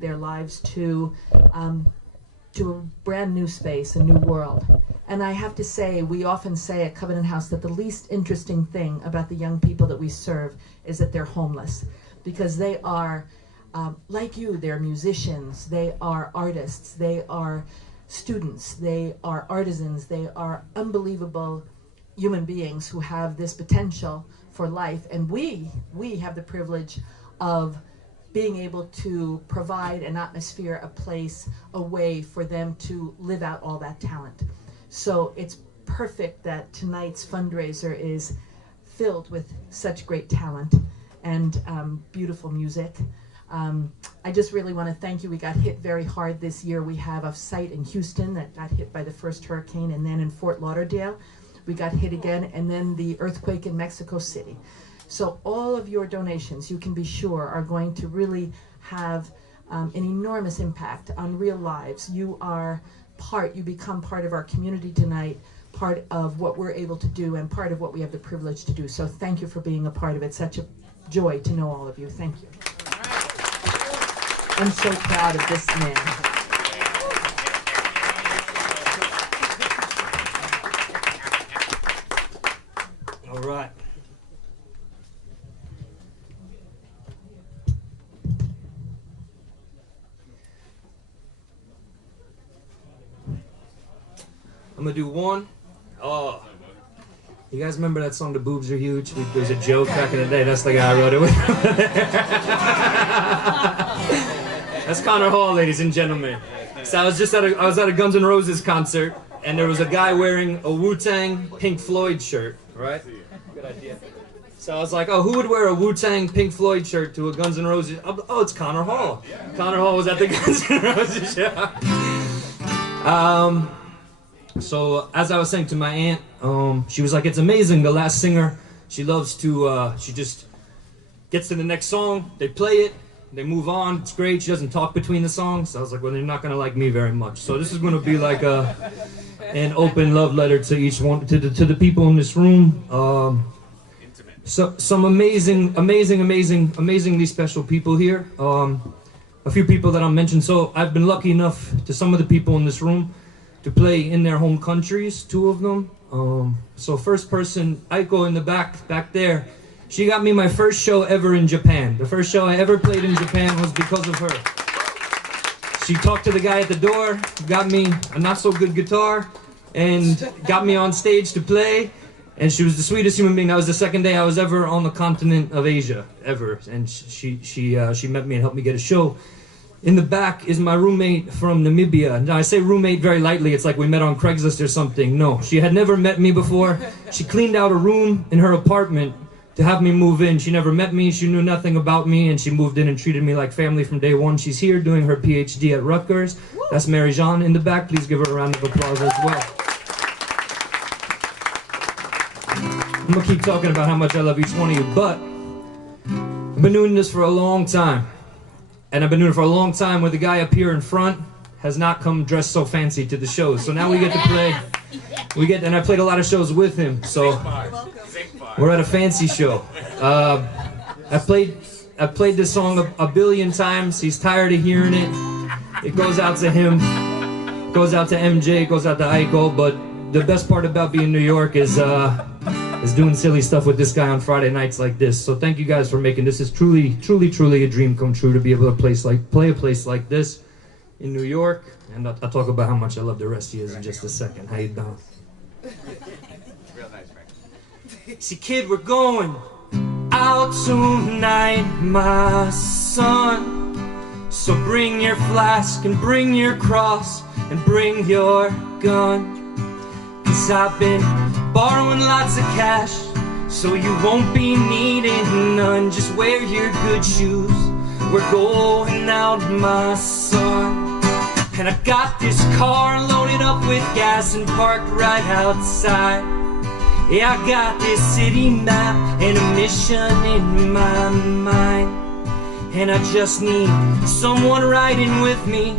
their lives to a brand new space, a new world. And I have to say, we often say at Covenant House that the least interesting thing about the young people that we serve is that they're homeless, because they are, like you, they're musicians, they are artists, they are students, they are artisans, they are unbelievable human beings who have this potential for life. And we have the privilege of being able to provide an atmosphere, a place, a way for them to live out all that talent. So it's perfect that tonight's fundraiser is filled with such great talent and beautiful music. I just really want to thank you. We got hit very hard this year. We have a site in Houston that got hit by the first hurricane, and then in Fort Lauderdale we got hit again, and then the earthquake in Mexico City. So all of your donations, you can be sure, are going to really have an enormous impact on real lives. You become part of our community tonight, part of what we're able to do, and part of what we have the privilege to do. So thank you for being a part of it. Such a joy to know all of you. Thank you. I'm so proud of this man. All right. I'm gonna do one. Oh, you guys remember that song, "The Boobs Are Huge"? There was a joke back in the day. That's the guy I wrote it with. That's Connor Hall, ladies and gentlemen. So I was at a Guns N' Roses concert, and there was a guy wearing a Wu-Tang Pink Floyd shirt. Right? Good idea. So I was like, oh, who would wear a Wu-Tang Pink Floyd shirt to a Guns N' Roses? Oh, it's Connor Hall. Connor Hall was at the Guns N' Roses show. So as I was saying to my aunt, she was like, it's amazing, the last singer, she loves to, she just gets to the next song, they play it, they move on, it's great, she doesn't talk between the songs. So I was like, well, they're not going to like me very much. So this is going to be like an open love letter to each one, to the people in this room. So some amazingly special people here. A few people that I'll mention. So I've been lucky enough to some of the people in this room to play in their home countries, two of them. So first person, Aiko in the back there, she got me my first show ever in Japan. The first show I ever played in Japan was because of her. She talked to the guy at the door, got me a not so good guitar, and got me on stage to play. And she was the sweetest human being. That was the second day I was ever on the continent of Asia, ever. And she met me and helped me get a show. In the back is my roommate from Namibia. Now I say roommate very lightly, it's like we met on Craigslist or something. No, she had never met me before. She cleaned out a room in her apartment to have me move in. She never met me, she knew nothing about me, and she moved in and treated me like family from day one. She's here doing her PhD at Rutgers. That's Mary Jean in the back. Please give her a round of applause as well. I'm gonna keep talking about how much I love each one of you, but I've been doing this for a long time. And I've been doing it for a long time where the guy up here in front has not come dressed so fancy to the shows. So now we get to play, and I played a lot of shows with him, so we're at a fancy show. I've played this song a billion times. He's tired of hearing it. It goes out to him, it goes out to MJ, it goes out to Aiko, but the best part about being in New York is doing silly stuff with this guy on Friday nights like this. So thank you guys for making this. Is truly a dream come true to be able to play a place like this in New York. And I'll talk about how much I love the rest of you in just a second. How you doing? Real nice, Frank. See, kid, we're going out tonight, my son. So bring your flask and bring your cross and bring your gun. 'Cause I've been borrowing lots of cash, so you won't be needing none. Just wear your good shoes, we're going out, my son. And I got this car loaded up with gas and parked right outside. Yeah, I got this city map and a mission in my mind. And I just need someone riding with me,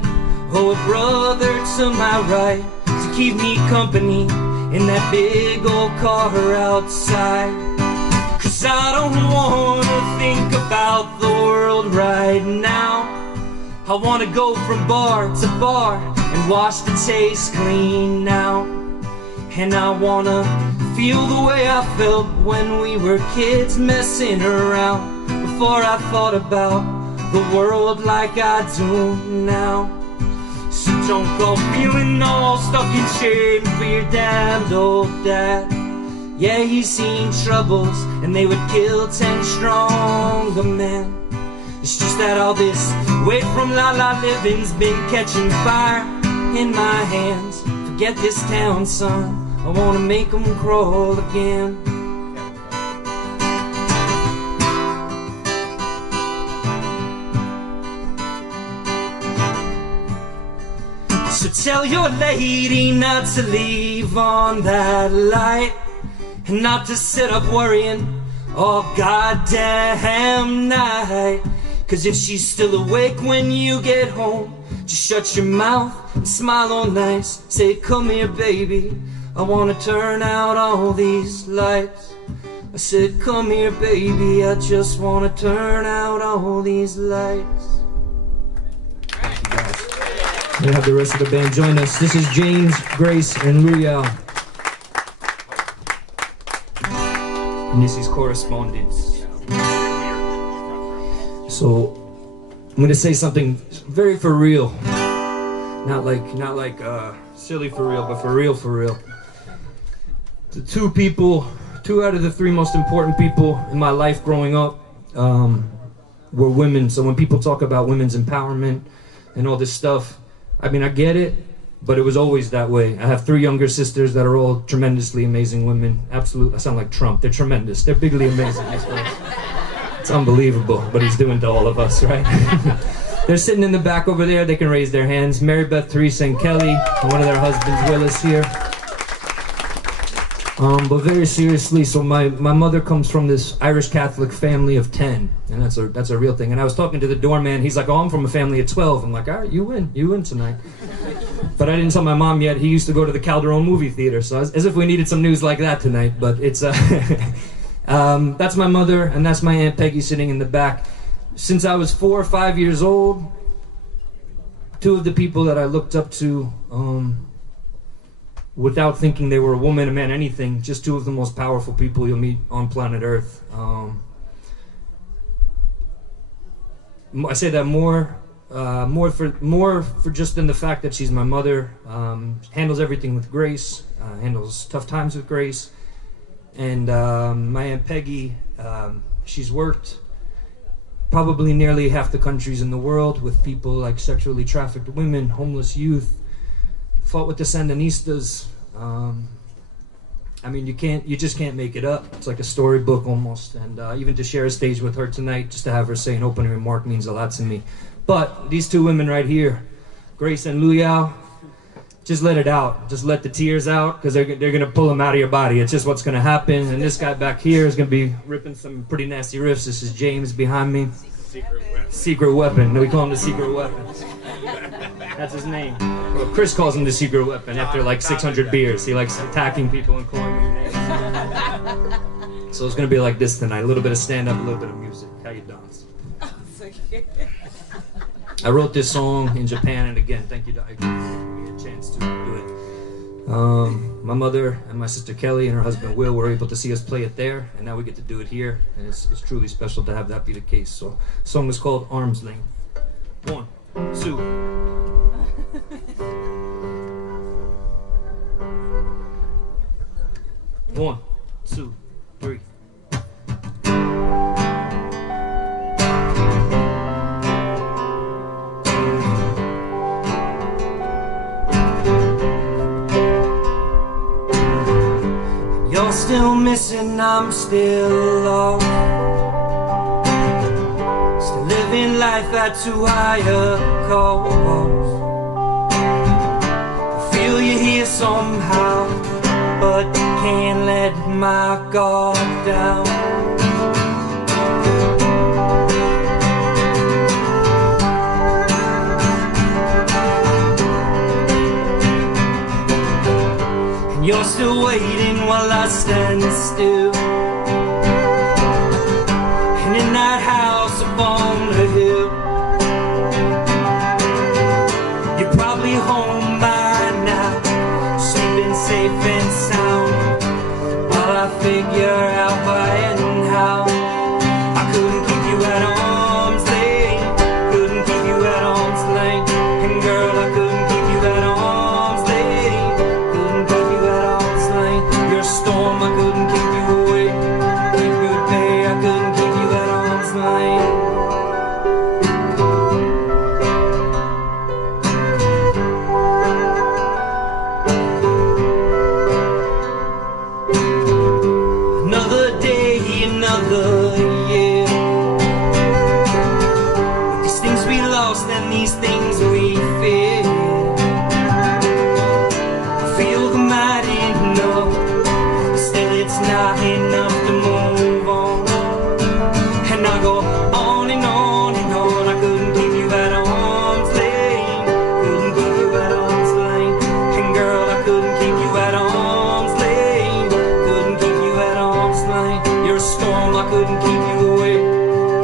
oh, a brother to my right, to keep me company in that big old car outside. 'Cause I don't wanna think about the world right now. I wanna go from bar to bar and wash the taste clean now. And I wanna feel the way I felt when we were kids messing around, before I thought about the world like I do now. So don't go feeling all stuck in shame for your damned old dad. Yeah, he's seen troubles and they would kill 10 stronger men. It's just that all this weight from la-la living's been catching fire in my hands. Forget this town, son, I wanna make them crawl again. So tell your lady not to leave on that light, and not to sit up worrying all goddamn night. 'Cause if she's still awake when you get home, just shut your mouth and smile all nice. Say, come here baby, I wanna turn out all these lights. I said, come here baby, I just wanna turn out all these lights. We'll have the rest of the band join us. This is James, Grace, and Luyao. And this is Correspondents. So, I'm going to say something very for real. Not like silly for real, but for real for real. The two out of the three most important people in my life growing up were women. So when people talk about women's empowerment and all this stuff, I mean, I get it, but it was always that way. I have three younger sisters that are all tremendously amazing women. Absolutely, I sound like Trump. They're tremendous. They're bigly amazing. It's unbelievable what he's doing to all of us, right? They're sitting in the back over there. They can raise their hands. Mary Beth, Teresa, and Kelly, and one of their husbands, Willis, here. But very seriously, so my mother comes from this Irish Catholic family of 10, and that's a real thing. And I was talking to the doorman. He's like, "Oh, I'm from a family of 12." I'm like, "All right, you win tonight." But I didn't tell my mom yet. He used to go to the Calderon movie theater, so as if we needed some news like that tonight. But it's that's my mother, and that's my Aunt Peggy sitting in the back. Since I was 4 or 5 years old, two of the people that I looked up to, without thinking they were a woman, a man, anything, just two of the most powerful people you'll meet on planet Earth. I say that more for just in the fact that she's my mother. Handles everything with grace, handles tough times with grace. And my Aunt Peggy, she's worked probably nearly half the countries in the world with people like sexually trafficked women, homeless youth, fought with the Sandinistas. I mean, you just can't make it up. It's like a storybook almost. And even to share a stage with her tonight, just to have her say an opening remark means a lot to me. But these two women right here, Grace and Luyao, just let it out. Just let the tears out, because they're going to pull them out of your body. It's just what's going to happen. And this guy back here is going to be ripping some pretty nasty riffs. This is James behind me. Secret Weapon. We call him the Secret Weapon. That's his name. Well, Chris calls him the Secret Weapon after like 600 beers. He likes attacking people and calling them names. So it's going to be like this tonight. A little bit of stand-up, a little bit of music. How you dance? I wrote this song in Japan, and again, thank you, Doc, for giving me a chance to do it. My mother and my sister Kelly and her husband Will were able to see us play it there, and now we get to do it here, and it's truly special to have that be the case. So, the song is called Arm's Length. 1, 2. One, two, three. You're still missing, I'm still lost. Still living life at too high a cost. I feel you here somehow, but can't let my guard down. And you're still waiting while I stand still. And in that house up on the hill, figure out why and how. I couldn't keep you at arm's length, couldn't keep you at arm's length. And girl, I couldn't keep you at arm's length, couldn't keep you at arm's length. You're a storm, I couldn't keep you away. Keep you at bay, I couldn't keep you at arm's length. Another day, another year, with these things we lost and these things we fear. I feel the might enough, still it's not enough to move on. And I go on and on and on. I couldn't keep you at arm's length, couldn't keep you at arm's length. And girl, I couldn't keep you at arm's length, couldn't keep you at arm's length. You're a storm, I couldn't keep you away.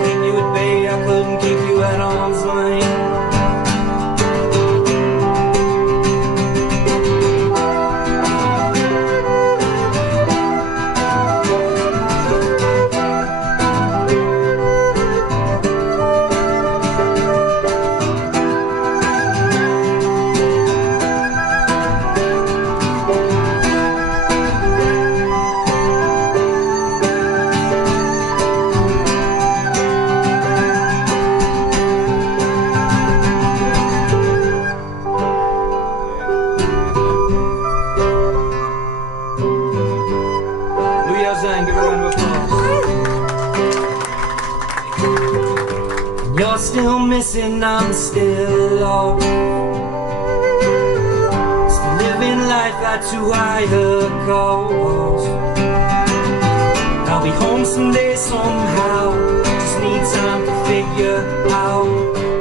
Keep you at bay, I couldn't keep you at arm's length. Give a round of applause. You're still missing, I'm still lost. Still living life at too high a cost. I'll be home someday somehow. Just need time to figure out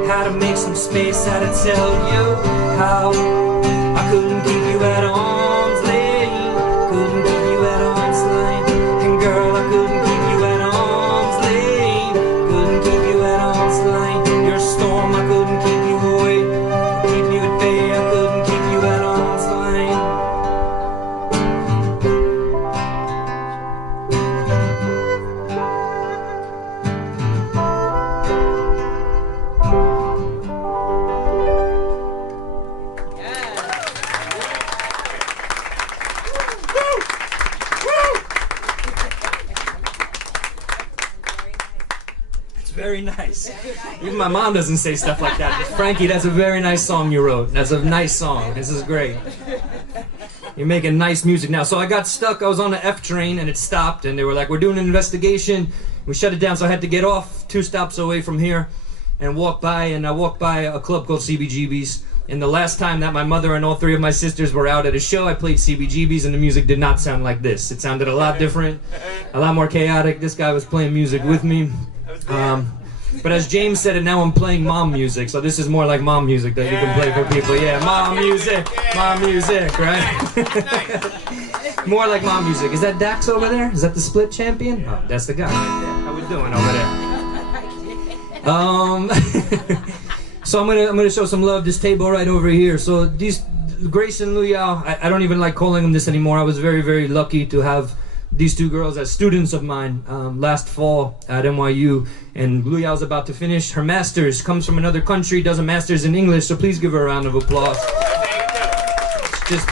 how to make some space, how to tell you how. I couldn't keep you at arm's length, couldn't keep you at arm's length. And girl, I couldn't keep you at arm's length, couldn't keep you at arm's length. You're a storm, I couldn't keep you away. Keep you at bay, I couldn't keep you at arm's length. Very nice. Even my mom doesn't say stuff like that. But Frankie, that's a very nice song you wrote. That's a nice song. This is great. You're making nice music now. So I got stuck. I was on the F train and it stopped. And they were like, we're doing an investigation. We shut it down. So I had to get off 2 stops away from here and walk by. And I walked by a club called CBGB's. And the last time that my mother and all 3 of my sisters were out at a show, I played CBGB's and the music did not sound like this. It sounded a lot different, a lot more chaotic. This guy was playing music with me. But as James said, and now I'm playing mom music, so this is more like mom music that you can play for people. Yeah, mom music, right? More like mom music. Is that Dax over there? Is that the split champion? Oh, that's the guy right there. How we doing over there? So I'm gonna show some love. This table right over here. So these Grace and Luyao, I don't even like calling them this anymore. I was very, very lucky to have these 2 girls as students of mine last fall at NYU, and Luyao's about to finish her master's, comes from another country, does a master's in English, so please give her a round of applause. Just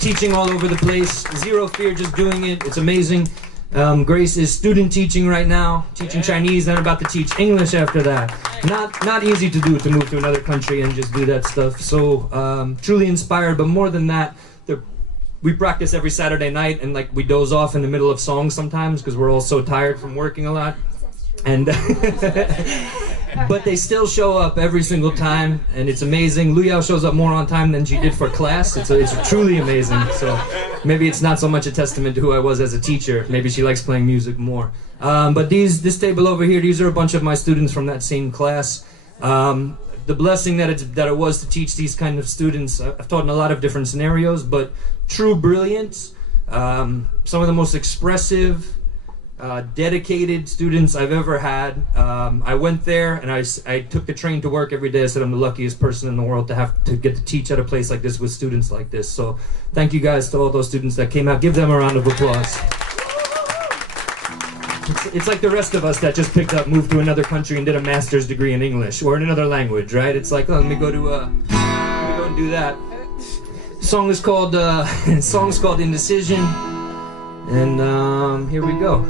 teaching all over the place, zero fear, just doing it, it's amazing. Grace is student teaching right now, teaching Chinese, then about to teach English after that. Not easy to do, to move to another country and just do that stuff, so truly inspired, but more than that, we practice every Saturday night, and like we doze off in the middle of songs sometimes because we're all so tired from working a lot. And but they still show up every single time, and it's amazing. Luyao shows up more on time than she did for class. It's truly amazing. So maybe it's not so much a testament to who I was as a teacher. Maybe she likes playing music more. But this table over here, these are a bunch of my students from that same class. The blessing that it was to teach these kind of students. I've taught in a lot of different scenarios, but true brilliance, some of the most expressive, dedicated students I've ever had. I went there and I took the train to work every day. I said I'm the luckiest person in the world to have to get to teach at a place like this with students like this. So thank you guys to all those students that came out. Give them a round of applause. It's like the rest of us that just picked up, moved to another country, and did a master's degree in English or in another language, right? It's like, oh, let me go and do that. Song is called Indecision, and here we go.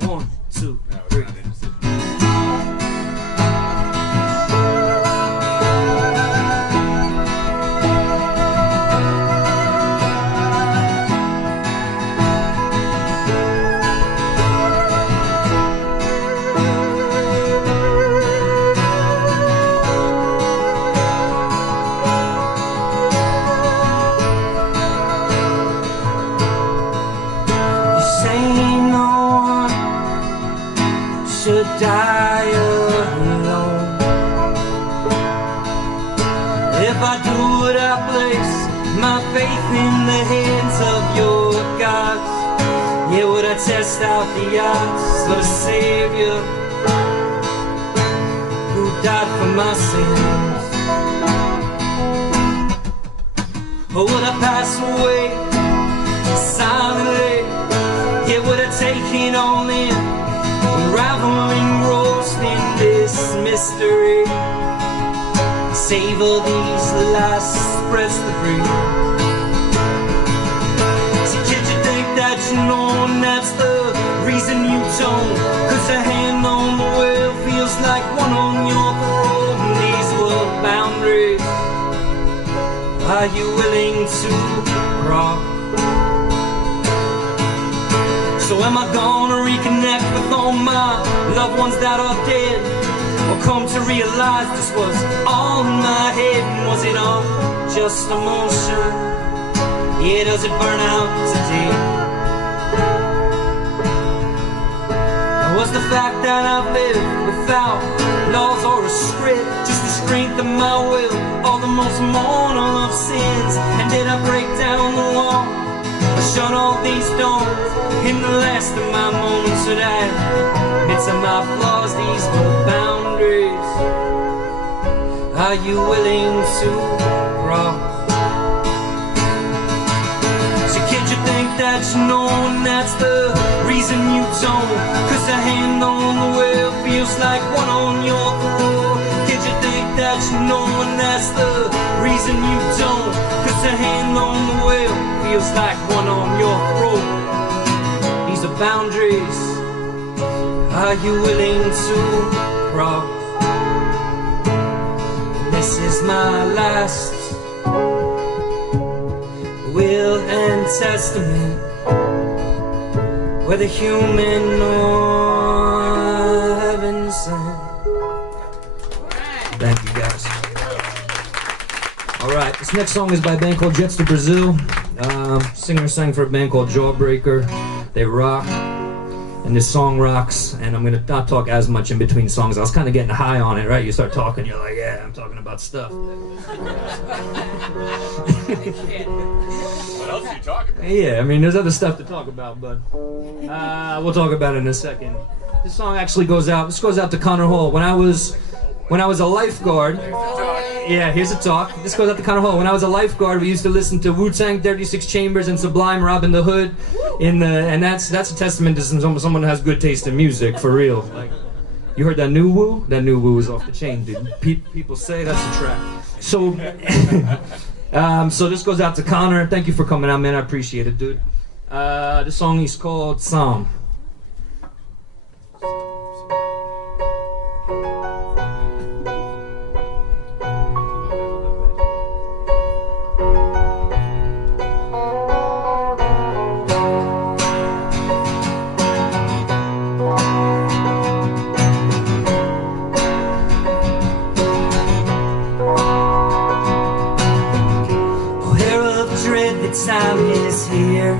1, 2, 3. Should die alone. If I do it, I place my faith in the hands of your gods. Yeah, would I test out the odds of a Savior who died for my sins? Or would I pass away silently? Yeah, would I take it all in, unraveling, roast in this mystery? Savor these last breaths to breathe. See, kid, you think that you know, and that's the reason you don't. Cause a hand on the wheel feels like one on your throat. And these were boundaries. Are you willing to cross? So am I gonna reconnect with all my loved ones that are dead? Or come to realize this was all in my head? And was it all just emotion? Yeah, does it burn out today? Or was the fact that I've lived without laws or a script just the strength of my will, all the most mortal of sins? And did I break down the wall? I shut all these doors in the last of my moments that I admits of my flaws, these were boundaries. Are you willing to cross? So kid, you think that you know, and that's the reason you don't. Cause a hand on the wheel feels like one on your throat. Kid, you think that you know, and that's the reason you don't. Cause a hand on the wheel feels like one on your throat. These are boundaries. Are you willing to cross? This is my last will and testament, whether human or heaven sent. Thank you, guys. All right, this next song is by a band called Jets to Brazil. Singer sang for a band called Jawbreaker. They rock, and this song rocks, and I'm gonna not talk as much in between songs. I was kind of getting high on it, right? You start talking, you're like, yeah, I'm talking about stuff. What else are you talking about? Yeah, I mean, there's other stuff to talk about, but we'll talk about it in a second. This song actually goes out to Connor Hall. When I was a lifeguard, yeah, here's a talk. This goes out to Connor Hall. When I was a lifeguard, we used to listen to Wu-Tang, 36 Chambers, and Sublime, Robin the Hood, and that's a testament to someone who has good taste in music, for real. Like, you heard that new Wu? That new Wu is off the chain, dude. People say that's a track. So, so this goes out to Connor. Thank you for coming out, man. I appreciate it, dude. The song is called Psalm. Time is here.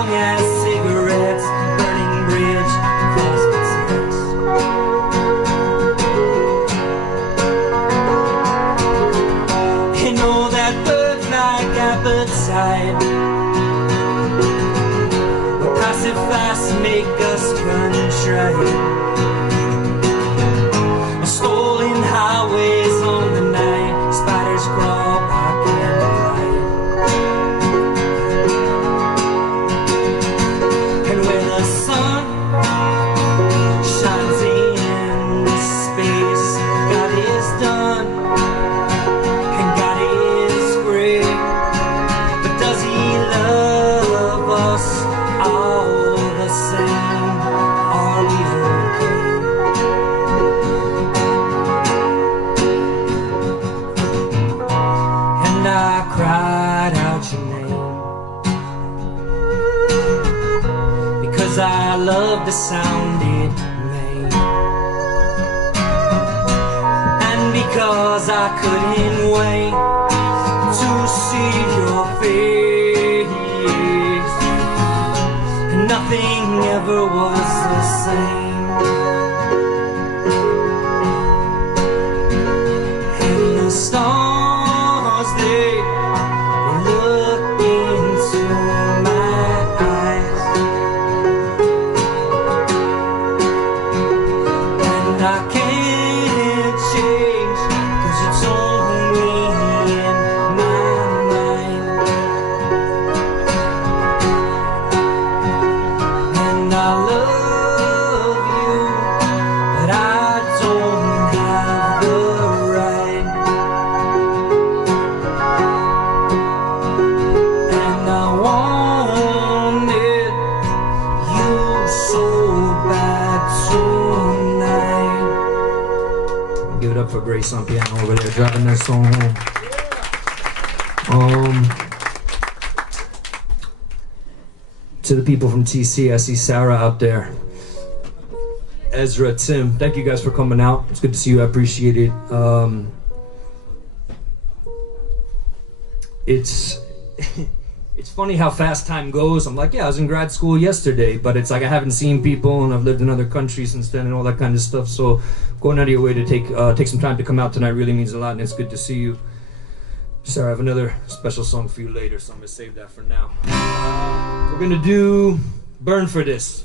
long as cigarettes, burning bridge across the tracks. You know that bird-like appetite will pass it fast and make us contrite. Stolen highways on the night, spiders crawl by candlelight. And when the sun shines in space, God is done and God is great. But does he love us all the same? Are we okay? And I cried out your name because I loved the sound it made, and because I couldn't wait to see your face. And nothing ever was the same. And the stars, they look into my eyes, and I can't change, 'cause it's only in my mind. And I love you, but I don't have the right. And I wanted you so bad tonight. Give it up for Grace on piano over there, driving that song home. To the people from TC, I see Sarah out there. Ezra, Tim, thank you guys for coming out. It's good to see you. I appreciate it. It's it's funny how fast time goes. I'm like, yeah, I was in grad school yesterday, but it's like I haven't seen people and I've lived in other countries since then and all that kind of stuff. So going out of your way to take some time to come out tonight really means a lot, and it's good to see you. Sarah, I have another special song for you later, so I'm gonna save that for now. We're gonna do Burn for This.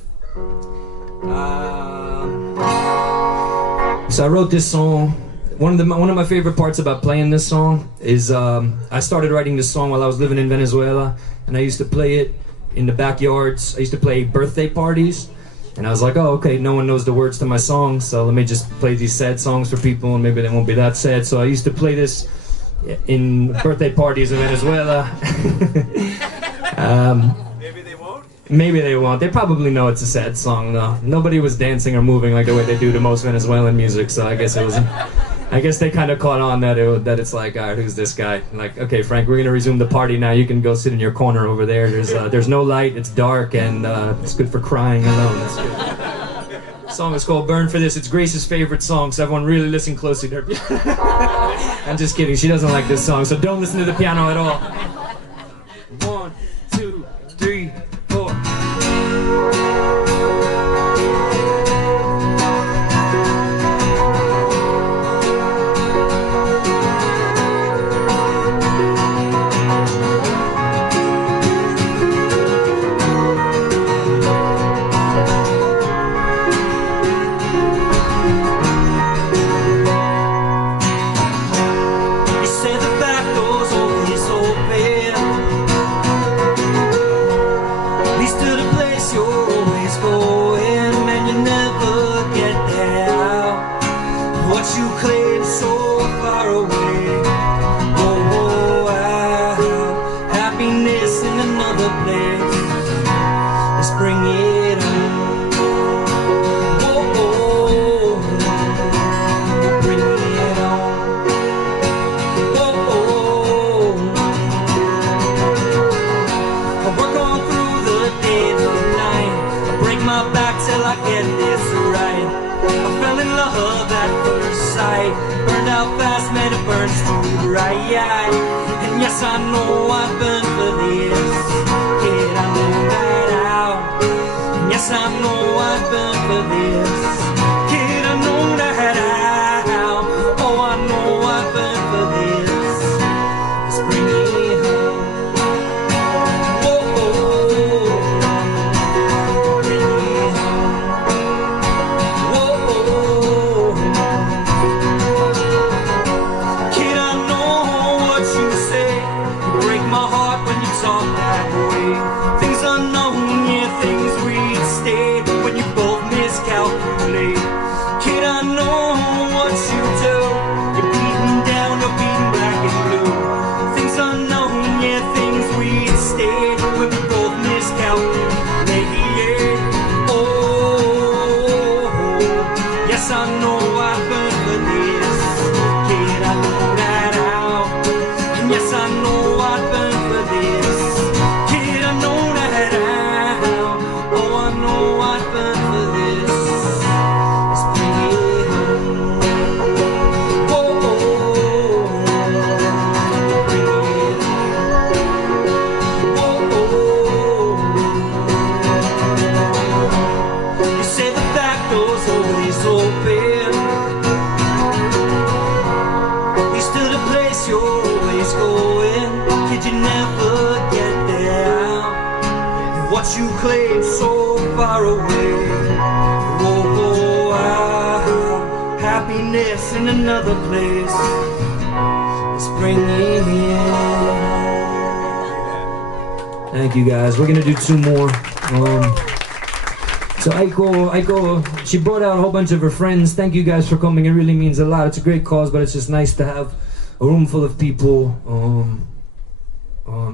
So I wrote this song. One of my favorite parts about playing this song is I started writing this song while I was living in Venezuela, and I used to play it in the backyards. I used to play birthday parties, and I was like, oh, okay, no one knows the words to my song, so let me just play these sad songs for people, and maybe they won't be that sad. So I used to play this in birthday parties in Venezuela. Maybe they won't. Maybe they won't. They probably know it's a sad song, though. Nobody was dancing or moving like the way they do to most Venezuelan music, so I guess it was. I guess they kind of caught on that it's like, all right, who's this guy? Like, okay, Frank, we're gonna resume the party now. You can go sit in your corner over there. There's no light. It's dark, and it's good for crying alone. That's good. The song is called "Burn for This." It's Grace's favorite song, so everyone really listen closely to her. I'm just kidding. She doesn't like this song, so don't listen to the piano at all. 1, 2, 3, 4. You say the back door's always open, leads to the place you're always going, and you never get there. What you claim is so far away. Oh, wow. Happiness in another place. Let's bring it on. Oh, bring it on. I work on through the day and the night. I break my back till I get this right. I fell in love at first sight. Burned out fast, man, it burns too bright. And yes, I know I've been for this. Kid, I know that what you claim so far away. Oh, happiness in another place. Let's bring it in. Thank you guys. We're gonna do two more. So Aiko, she brought out a whole bunch of her friends. Thank you guys for coming. It really means a lot. It's a great cause, but it's just nice to have a room full of people.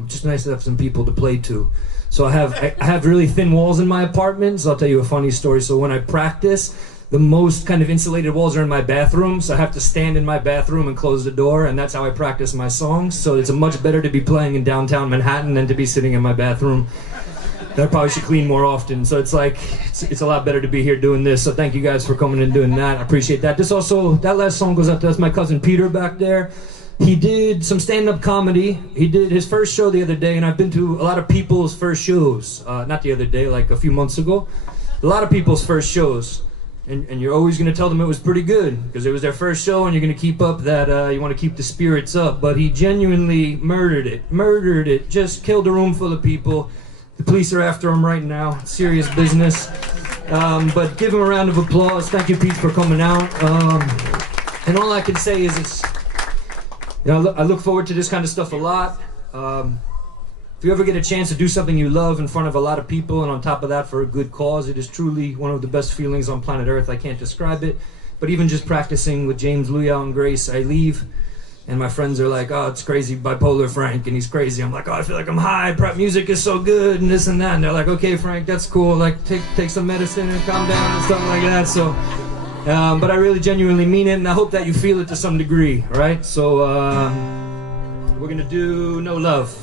Just nice to have some people to play to. So I have really thin walls in my apartment. So I'll tell you a funny story. So when I practice, the most kind of insulated walls are in my bathroom. So I have to stand in my bathroom and close the door, and that's how I practice my songs. So it's much better to be playing in downtown Manhattan than to be sitting in my bathroom. I probably should clean more often. So it's like, it's a lot better to be here doing this. So thank you guys for coming and doing that. I appreciate that. This also, that last song goes out to, that's my cousin Peter back there. He did some stand-up comedy. He did his first show the other day, and I've been to a lot of people's first shows. Not the other day, like a few months ago. A lot of people's first shows. And you're always going to tell them it was pretty good, because it was their first show, and you're going to keep up that, you want to keep the spirits up. But he genuinely murdered it, just killed a room full of people. The police are after him right now. It's serious business. But give him a round of applause. Thank you, Pete, for coming out. And all I can say is I look forward to this kind of stuff a lot. If you ever get a chance to do something you love in front of a lot of people, and on top of that for a good cause, it is truly one of the best feelings on planet Earth. I can't describe it. But even just practicing with James, Luya, and Grace, I leave. And my friends are like, oh, it's crazy, bipolar Frank, and he's crazy. I'm like, oh, I feel like I'm high, prep music is so good, and this and that. And they're like, okay, Frank, that's cool. Like, take some medicine and calm down and stuff like that. So, but I really genuinely mean it, and I hope that you feel it to some degree, right? So, we're gonna do No Love.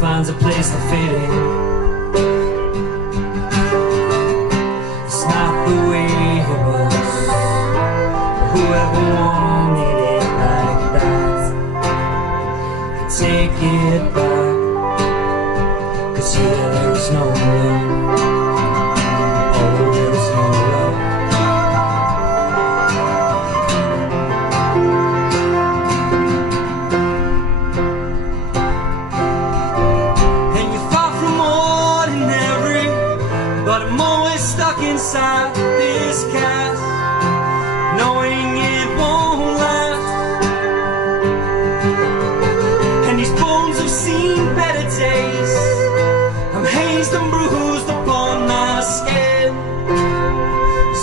Finds a place to fit in. It's not the way it was. Whoever wanted it like that can take it back. 'Cause here there is no love. Oh, there is no love. Inside this cast, knowing it won't last, and these bones have seen better days. I'm hazed and bruised upon my skin.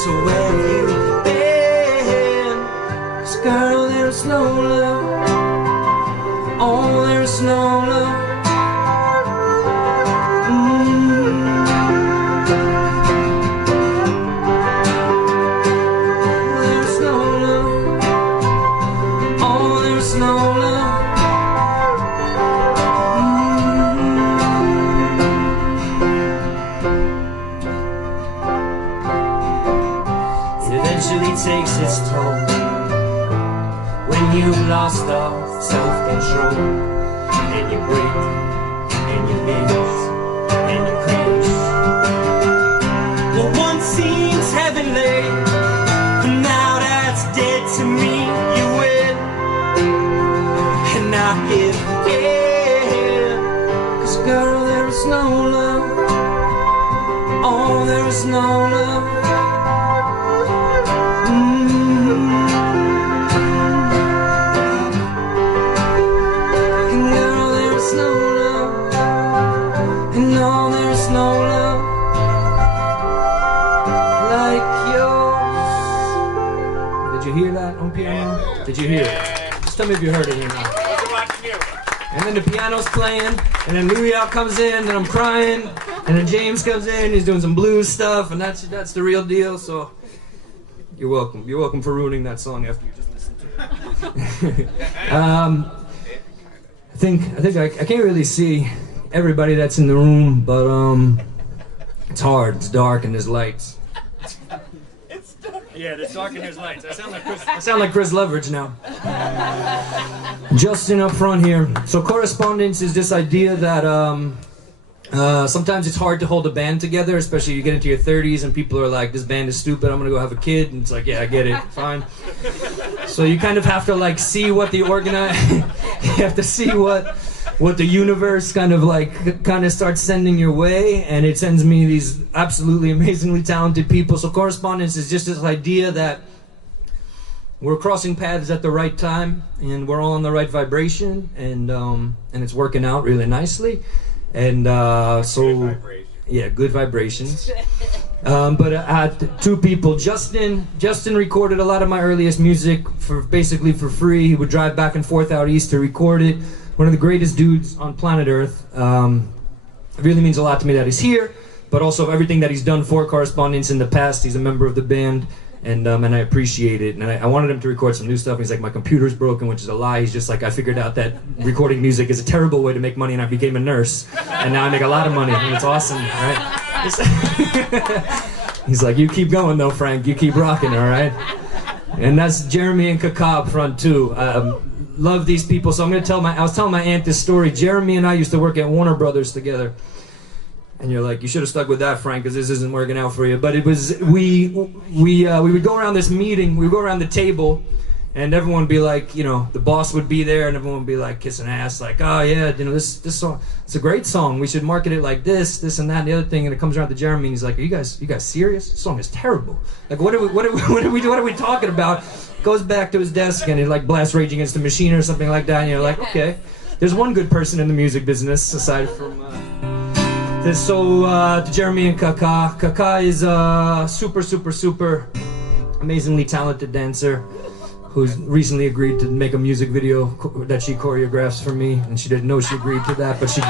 So where have you been? 'Cause girl, there's no love. Oh, there's no love. Takes its toll when you've lost all self-control, and you break, and you miss, and you cringe. What once seems heavenly, but now that's dead to me. You win, and I give in. 'Cause girl, there's no love. Oh, there's no love. Girl, there's no love. you hear that on piano? Did you hear it? Just tell me if you heard it or not. We're watching you. And then the piano's playing, and then Louis out comes in, and I'm crying, and then James comes in, he's doing some blues stuff, and that's the real deal. So you're welcome. You're welcome for ruining that song after you just listened to it. I can't really see everybody that's in the room, but it's hard. It's dark, and there's lights. Yeah, there's dark and there's lights. I sound like Chris Leverage now. Justin up front here. So Correspondents is this idea that sometimes it's hard to hold a band together, especially you get into your 30s and people are like, this band is stupid, I'm gonna go have a kid. And it's like, yeah, I get it, fine. So you kind of have to like see what the you have to see what the universe kind of starts sending your way, and it sends me these absolutely amazingly talented people. So Correspondence is just this idea that we're crossing paths at the right time, and we're all on the right vibration, and it's working out really nicely. And so, yeah, good vibrations. But I had two people. Justin recorded a lot of my earliest music basically for free. He would drive back and forth out east to record it. One of the greatest dudes on planet Earth. It really means a lot to me that he's here, but also everything that he's done for Correspondents in the past. He's a member of the band, and I appreciate it. And I wanted him to record some new stuff. And he's like, my computer's broken, which is a lie. He's just like, I figured out that recording music is a terrible way to make money, and I became a nurse, and now I make a lot of money, and it's awesome, right? He's like, you keep going though, Frank. You keep rocking, all right? And that's Jeremy and Kaka up front too. Love these people. So I was telling my aunt this story. Jeremy and I used to work at Warner Brothers together. And you're like, you should have stuck with that, Frank, because this isn't working out for you. But it was, we would go around this meeting, we would go around the table, and everyone would be like, you know, the boss would be there, and everyone would be like kissing ass, like, oh yeah, you know, this song, it's a great song. We should market it like this and that, and the other thing. And it comes around to Jeremy, and he's like, are you guys serious? This song is terrible. Like, what are we talking about? Goes back to his desk, and he like blasts Rage Against the Machine or something like that, and you're like, okay, there's one good person in the music business aside from. So to Jeremy and Kaka. Kaka is a super amazingly talented dancer who's recently agreed to make a music video that she choreographs for me, and she didn't know she agreed to that, but she did.